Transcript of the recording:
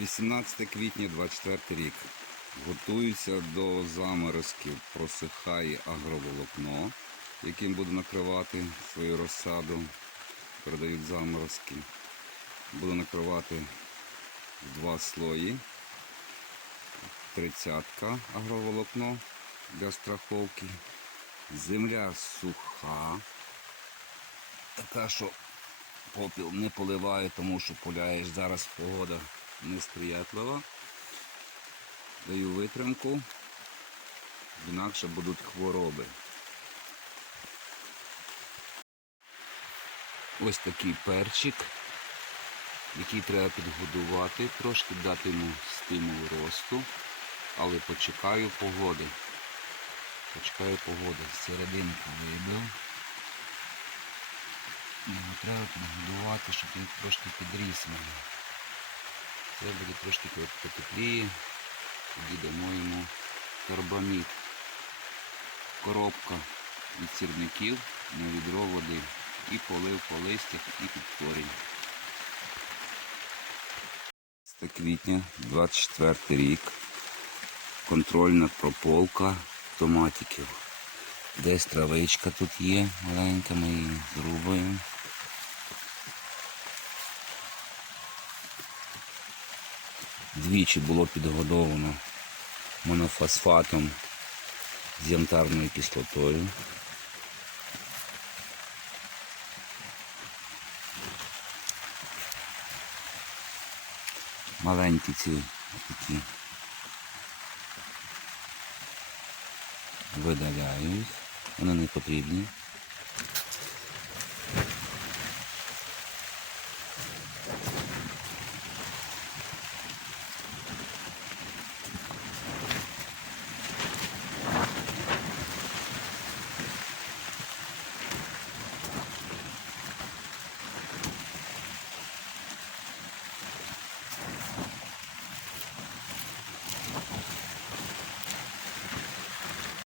18 квітня 24 рік. Готуються до заморозків, просихає агроволокно, яким буду накривати свою розсаду. Передають заморозки. Буду накривати в два слої. Тридцятка агроволокно для страховки. Земля суха. Така, що попіл не поливає, тому що поляєш зараз погода несприятлива. Даю витримку, інакше будуть хвороби. Ось такий перчик, який треба підгодувати, трошки дати йому стимул росту, але почекаю погоди. Почекаю погоди. Серединку вибив. Його треба підгодувати, щоб він трошки підріс мене. Це буде трошки потепліє. Тоді дамо йому карбамід. Коробка від сірників на відро води. І полив по листях, і під корінь. 6 квітня, 24 рік. Контрольна прополка томатиків. Десь травичка тут є маленька, ми її зрубаємо. Двічі було підгодовано монофосфатом з янтарною кислотою. Маленькі ці такі видаляю їх, вони не потрібні.